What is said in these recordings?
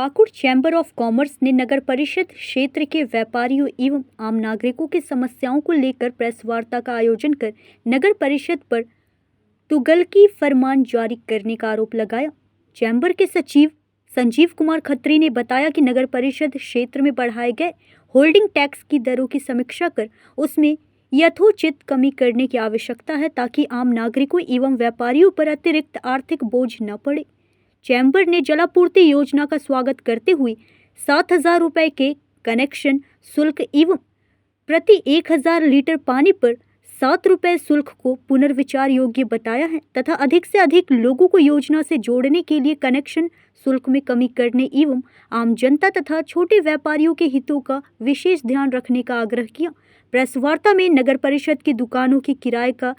Pakur chamber of commerce ने नगर परिषद क्षेत्र के व्यापारियों एवं आम नागरिकों की समस्याओं को लेकर प्रेस वार्ता का आयोजन कर नगर परिषद पर तुगलकी फरमान जारी करने का आरोप लगाया। चैम्बर के सचिव संजीव कुमार खत्री ने बताया कि नगर परिषद क्षेत्र में बढ़ाए गए होल्डिंग टैक्स की दरों की समीक्षा कर उसमें यथोचित कमी करने की आवश्यकता है ताकि आम नागरिकों एवं व्यापारियों पर अतिरिक्त आर्थिक बोझ न पड़े। चैम्बर ने जलापूर्ति योजना का स्वागत करते हुए 7,000 रुपये के कनेक्शन शुल्क एवं प्रति 1,000 लीटर पानी पर 7 रुपये शुल्क को पुनर्विचार योग्य बताया है तथा अधिक से अधिक लोगों को योजना से जोड़ने के लिए कनेक्शन शुल्क में कमी करने एवं आम जनता तथा छोटे व्यापारियों के हितों का विशेष ध्यान रखने का आग्रह किया। प्रेस वार्ता में नगर परिषद की दुकानों की किराए का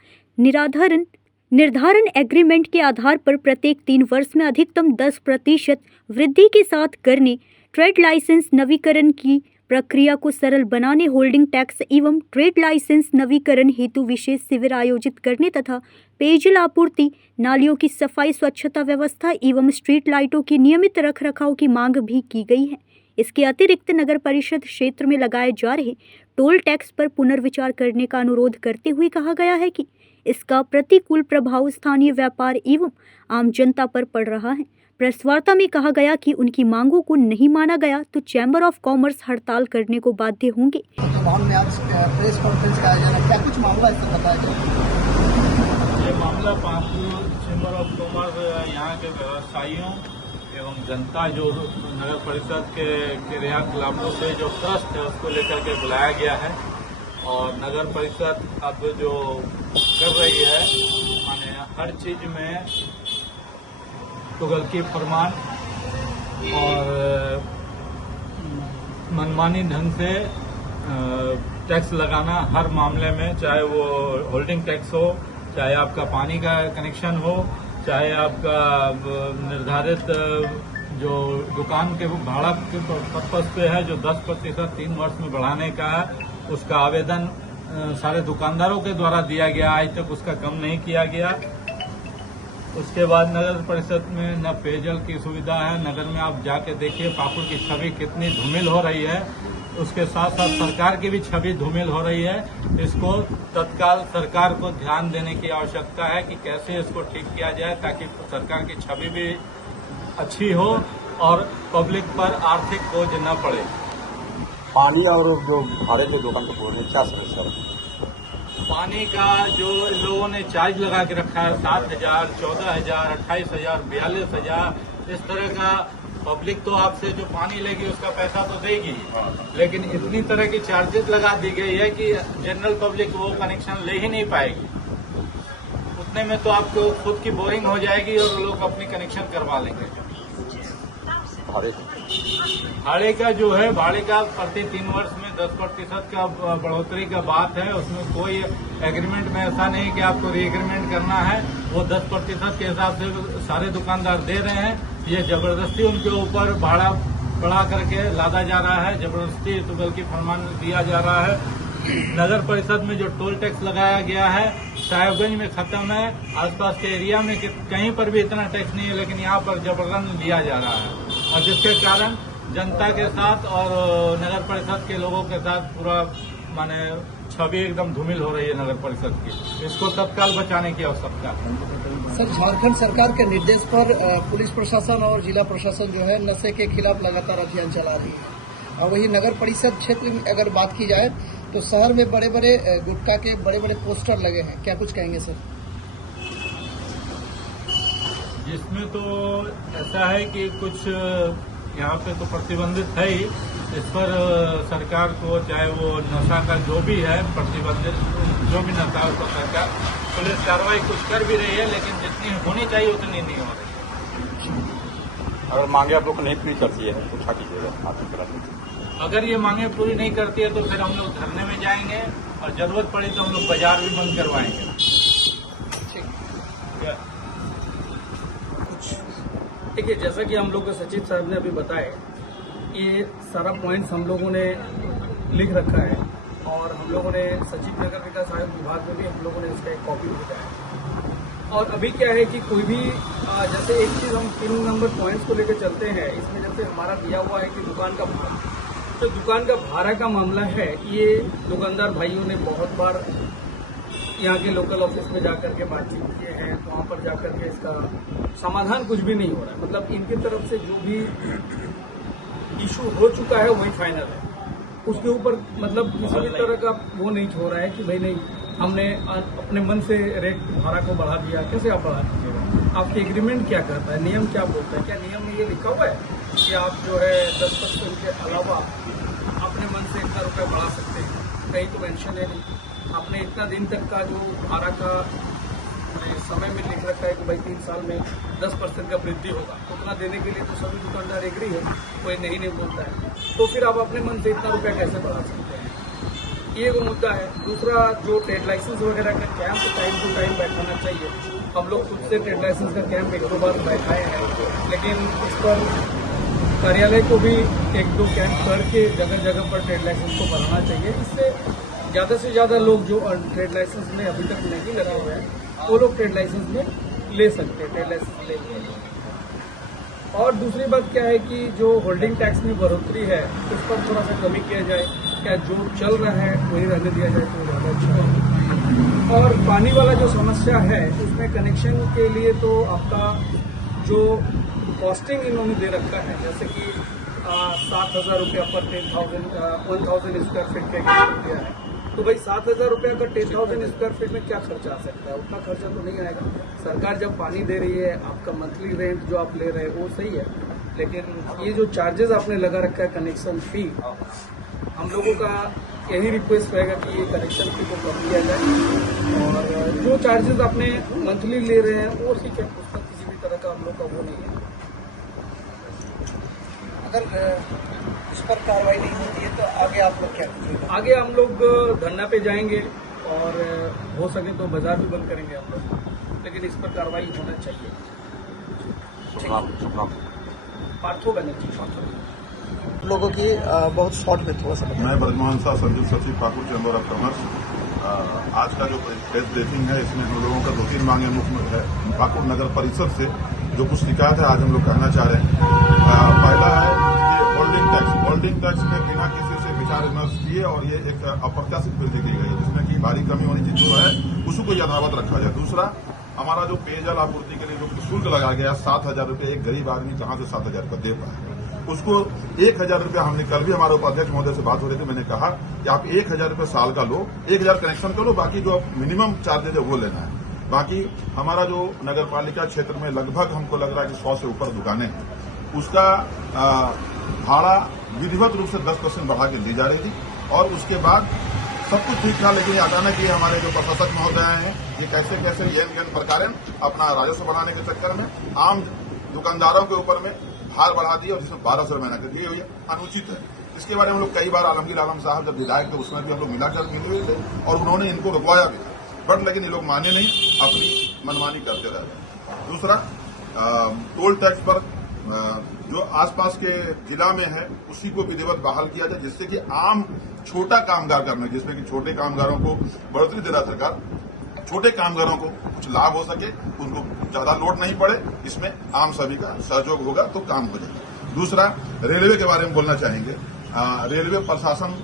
निर्धारण एग्रीमेंट के आधार पर प्रत्येक 3 वर्ष में अधिकतम 10% वृद्धि के साथ करने, ट्रेड लाइसेंस नवीकरण की प्रक्रिया को सरल बनाने, होल्डिंग टैक्स एवं ट्रेड लाइसेंस नवीकरण हेतु विशेष शिविर आयोजित करने तथा पेयजल आपूर्ति, नालियों की सफाई, स्वच्छता व्यवस्था एवं स्ट्रीट लाइटों की नियमित रखरखाव की मांग भी की गई है। इसके अतिरिक्त नगर परिषद क्षेत्र में लगाए जा रहे टोल टैक्स पर पुनर्विचार करने का अनुरोध करते हुए कहा गया है कि इसका प्रतिकूल प्रभाव स्थानीय व्यापार एवं आम जनता पर पड़ रहा है। प्रेस वार्ता में कहा गया कि उनकी मांगों को नहीं माना गया तो चैम्बर ऑफ कॉमर्स हड़ताल करने को बाध्य होंगे। में आज प्रेस कॉन्फ्रेंस का आयोजन है, क्या कुछ मामला इससे बताया जाए? ये मामला पाकुड़ चैम्बर ऑफ कॉमर्स यहाँ के व्यवसायियों एवं जनता जो नगर परिषद के क्रियाकलापों से जो ट्रस्ट है उसको लेकर के बुलाया गया है और नगर परिषद अब जो कर रही है माने हर चीज में तुगलकी फरमान और मनमानी ढंग से टैक्स लगाना हर मामले में, चाहे वो होल्डिंग टैक्स हो, चाहे आपका पानी का कनेक्शन हो, चाहे आपका निर्धारित जो दुकान के भाड़ा के पर्पज पे है जो 10% 3 वर्ष में बढ़ाने का है, उसका आवेदन सारे दुकानदारों के द्वारा दिया गया, आज तक उसका कम नहीं किया गया। उसके बाद नगर परिषद में न पेयजल की सुविधा है, नगर में आप जाके देखिए पाकुड़ की छवि कितनी धूमिल हो रही है, उसके साथ साथ सरकार की भी छवि धूमिल हो रही है। इसको तत्काल सरकार को ध्यान देने की आवश्यकता है कि कैसे इसको ठीक किया जाए ताकि सरकार की छवि भी अच्छी हो और पब्लिक पर आर्थिक बोझ न पड़े। पानी और जो भाड़े के दुकान को बोलने क्या समस्या है? पानी का जो लोगों ने चार्ज लगा के रखा है 7,000, 14,000, 28,000, 42,000, इस तरह का पब्लिक तो आपसे जो पानी लेगी उसका पैसा तो देगी, लेकिन इतनी तरह की चार्जेस लगा दी गई है कि जनरल पब्लिक वो कनेक्शन ले ही नहीं पाएगी। उतने में तो आपको खुद की बोरिंग हो जाएगी और लोग अपनी कनेक्शन करवा लेंगे। भाड़े का जो है, भाड़े का प्रति 3 वर्ष में 10% का बढ़ोतरी का बात है, उसमें कोई एग्रीमेंट में ऐसा नहीं कि आपको री एग्रीमेंट करना है, वो 10% के हिसाब से सारे दुकानदार दे रहे हैं। ये जबरदस्ती उनके ऊपर भाड़ा बढ़ा करके लादा जा रहा है, जबरदस्ती तुगलकी फरमान दिया जा रहा है। नगर परिषद में जो टोल टैक्स लगाया गया है साहेबगंज में खत्म है, आसपास के एरिया में कहीं पर भी इतना टैक्स नहीं है, लेकिन यहाँ पर जबरदस्ती दिया जा रहा है और जिसके कारण जनता के साथ और नगर परिषद के लोगों के साथ पूरा माने छवि एकदम धूमिल हो रही है नगर परिषद की। इसको तत्काल बचाने की आवश्यकता है। सर, झारखंड सरकार के निर्देश पर पुलिस प्रशासन और जिला प्रशासन जो है नशे के खिलाफ लगातार अभियान चला रही है और वही नगर परिषद क्षेत्र में अगर बात की जाए तो शहर में बड़े बड़े गुटखा के बड़े बड़े पोस्टर लगे हैं, क्या कुछ कहेंगे सर? जिसमें तो ऐसा है कि कुछ यहाँ पे तो प्रतिबंधित है ही, इस पर सरकार को चाहे वो नशा का जो भी है प्रतिबंधित, जो भी नशा है उसको सरकार पुलिस कार्रवाई कुछ कर भी रही है, लेकिन जितनी होनी चाहिए उतनी नहीं हो रही। अगर मांगे आप लोग को नहीं पूरी करती है तो क्या कीजिएगा? अगर ये मांगे पूरी नहीं करती है तो फिर हम लोग धरने में जाएंगे और जरूरत पड़ी तो हम लोग बाजार भी बंद करवाएंगे। देखिए, जैसा कि हम लोग के सचिव साहब ने अभी बताया, ये सारा पॉइंट्स हम लोगों ने लिख रखा है और हम लोगों ने सचिव नगर विकास आयोग विभाग में भी हम लोगों ने इसका एक कॉपी भेजा है। और अभी क्या है कि कोई भी जैसे एक चीज़ हम 3 नंबर पॉइंट्स को लेकर चलते हैं, इसमें जैसे हमारा दिया हुआ है कि दुकान का भाड़ा, तो दुकान का भाड़ा का मामला है, ये दुकानदार भाइयों ने बहुत बार यहाँ के लोकल ऑफिस में जाकर के बातचीत किए हैं, तो वहाँ पर जाकर के इसका समाधान कुछ भी नहीं हो रहा है। मतलब इनकी तरफ से जो भी इशू हो चुका है वही फाइनल है, उसके ऊपर मतलब किसी भी तरह का वो नहीं हो रहा है कि भाई नहीं हमने अपने मन से रेट भाड़ा को बढ़ा दिया। कैसे आप बढ़ा दीजिएगा? आपके एग्रीमेंट क्या कहता है, नियम क्या बोलता है? क्या नियम में ये लिखा हुआ है कि आप जो है 10% के अलावा अपने मन से इतना रुपये बढ़ा सकते हैं? कहीं तो मेंशन है नहीं। आपने इतना दिन तक का जो भाड़ा का समय में लिख रखा है कि भाई 3 साल में 10% का वृद्धि होगा, उतना देने के लिए तो सभी दुकानदार एग्री है, कोई नहीं बोलता है, तो फिर आप अपने मन से इतना रुपया कैसे बढ़ा सकते हैं? ये वो मुद्दा है। दूसरा, जो ट्रेड लाइसेंस वगैरह का कैंप टाइम टू टाइम बैठाना चाहिए। हम लोग खुद से ट्रेड लाइसेंस का कैंप 1-2 बार बैठाए हैं, लेकिन इस पर कार्यालय को भी 1-2 कैंप करके जगह जगह पर ट्रेड लाइसेंस को बढ़ाना चाहिए। इससे ज़्यादा से ज़्यादा लोग जो ट्रेड लाइसेंस में अभी तक नहीं लगे हुए हैं वो लोग ट्रेड लाइसेंस में ले सकते हैं, ट्रेड लाइसेंस ले। और दूसरी बात क्या है कि जो होल्डिंग टैक्स में बढ़ोतरी है उस पर थोड़ा सा कमी किया जाए, क्या जो चल रहा है वही रहने दिया जाए तो ज़्यादा अच्छा है। और पानी वाला जो समस्या है उसमें कनेक्शन के लिए तो आपका जो कॉस्टिंग इन्होंने दे रखा है, जैसे कि 7,000 रुपया पर 1,000 स्क्वायर फीट का दिया है, तो भाई 7,000 रुपया का 10,000 स्क्वायर फीट में क्या खर्चा आ सकता है? उतना खर्चा तो नहीं आएगा। सरकार जब पानी दे रही है, आपका मंथली रेंट जो आप ले रहे हैं वो सही है, लेकिन ये जो चार्जेस आपने लगा रखा है कनेक्शन फी, हम लोगों का यही रिक्वेस्ट रहेगा कि ये कनेक्शन फी को कम किया जाए। और जो चार्जेस आपने मंथली ले रहे हैं वो ठीक है, उसका किसी भी तरह का हम लोग का वो नहीं है। अगर इस पर कार्रवाई नहीं होती है तो आगे आप लोग क्या करेंगे? आगे हम लोग धरना पे जाएंगे और हो सके तो बाजार भी बंद करेंगे हम लोग, लेकिन इस पर कार्रवाई होना चाहिए। पार्थो बनर्जी लोगों की बहुत शॉर्ट में थोड़ा सा मैं ब्रजमोहन शाह, संयुक्त सचिव पाकुड़ चैम्बर ऑफ कॉमर्स। आज का जो प्रेस ब्रीफिंग है इसमें हम लोगों का 2-3 मांगे मुख्य है। पाकुड़ नगर परिषद से जो कुछ शिकायत है आज हम लोग कहना चाह रहे हैं। पहला है कि होल्डिंग टैक्स में बिना किसी से विचार विमर्श किए और ये एक अप्रत्याशित वृद्धि की गई जिसमें कि भारी कमी होनी चाहिए जो है उसको यथावत रखा जाए। दूसरा, हमारा जो पेयजल आपूर्ति के लिए जो शुल्क लगाया गया 7,000 रुपये, एक गरीब आदमी कहां से 7,000 रुपये दे पाए, उसको 1,000 रुपया हमने कल भी हमारे उपाध्यक्ष महोदय से बात हो रही थी, मैंने कहा कि आप 1,000 रुपये साल का लो, 1,000 कनेक्शन का लो, बाकी जो मिनिमम चार्जेज है वो लेना है। बाकी हमारा जो नगर पालिका क्षेत्र में लगभग हमको लग रहा है कि 100 से ऊपर दुकानें हैं, उसका भाड़ा विधिवत रूप से 10% बढ़ा के दी जा रही थी और उसके बाद सब कुछ ठीक था, लेकिन अचानक ये हमारे जो प्रशासक महोदय हैं ये कैसे यन प्रकार अपना राजस्व बढ़ाने के चक्कर में आम दुकानदारों के ऊपर में भार बढ़ा दिया और जिसमें 1200 महीना कर दिए हुई अनुचित है। इसके बारे में हम लोग कई बार आलमगीर आलम साहब जब विधायक थे उसमें भी हम लोग मिलाकर मिले हुए थे और उन्होंने इनको रुकवाया भी था, बट लेकिन ये लोग माने नहीं, अपनी मनमानी करते रह गए। दूसरा, टोल टैक्स पर जो आसपास के जिला में है उसी को विधिवत बहाल किया जाए, जिससे कि आम छोटा कामगार करने, जिसमें कि छोटे कामगारों को बढ़ोतरी दे रहा सरकार, छोटे कामगारों को कुछ लाभ हो सके, उनको ज्यादा लोड नहीं पड़े, इसमें आम सभी का सहयोग होगा तो काम हो जाएगा। दूसरा, रेलवे के बारे में बोलना चाहेंगे। रेलवे प्रशासन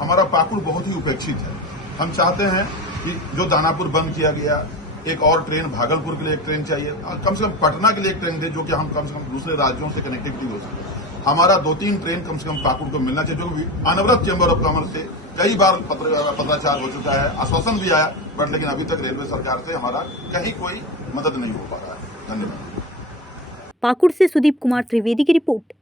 हमारा पाकुड़ बहुत ही उपेक्षित है। हम चाहते हैं कि जो दानापुर बंद किया गया, एक और ट्रेन भागलपुर के लिए एक ट्रेन चाहिए, कम से कम पटना के लिए एक ट्रेन दे, जो कि हम कम से कम दूसरे राज्यों से कनेक्टिविटी हो सके। हमारा 2-3 ट्रेन कम से कम पाकुड़ को मिलना चाहिए, जो भी अनवरत चैम्बर ऑफ कॉमर्स से कई बार पत्राचार हो चुका है, आश्वासन भी आया, बट लेकिन अभी तक रेलवे सरकार से हमारा कहीं कोई मदद नहीं हो पा रहा है। धन्यवाद। पाकुड़ से सुदीप कुमार त्रिवेदी की रिपोर्ट।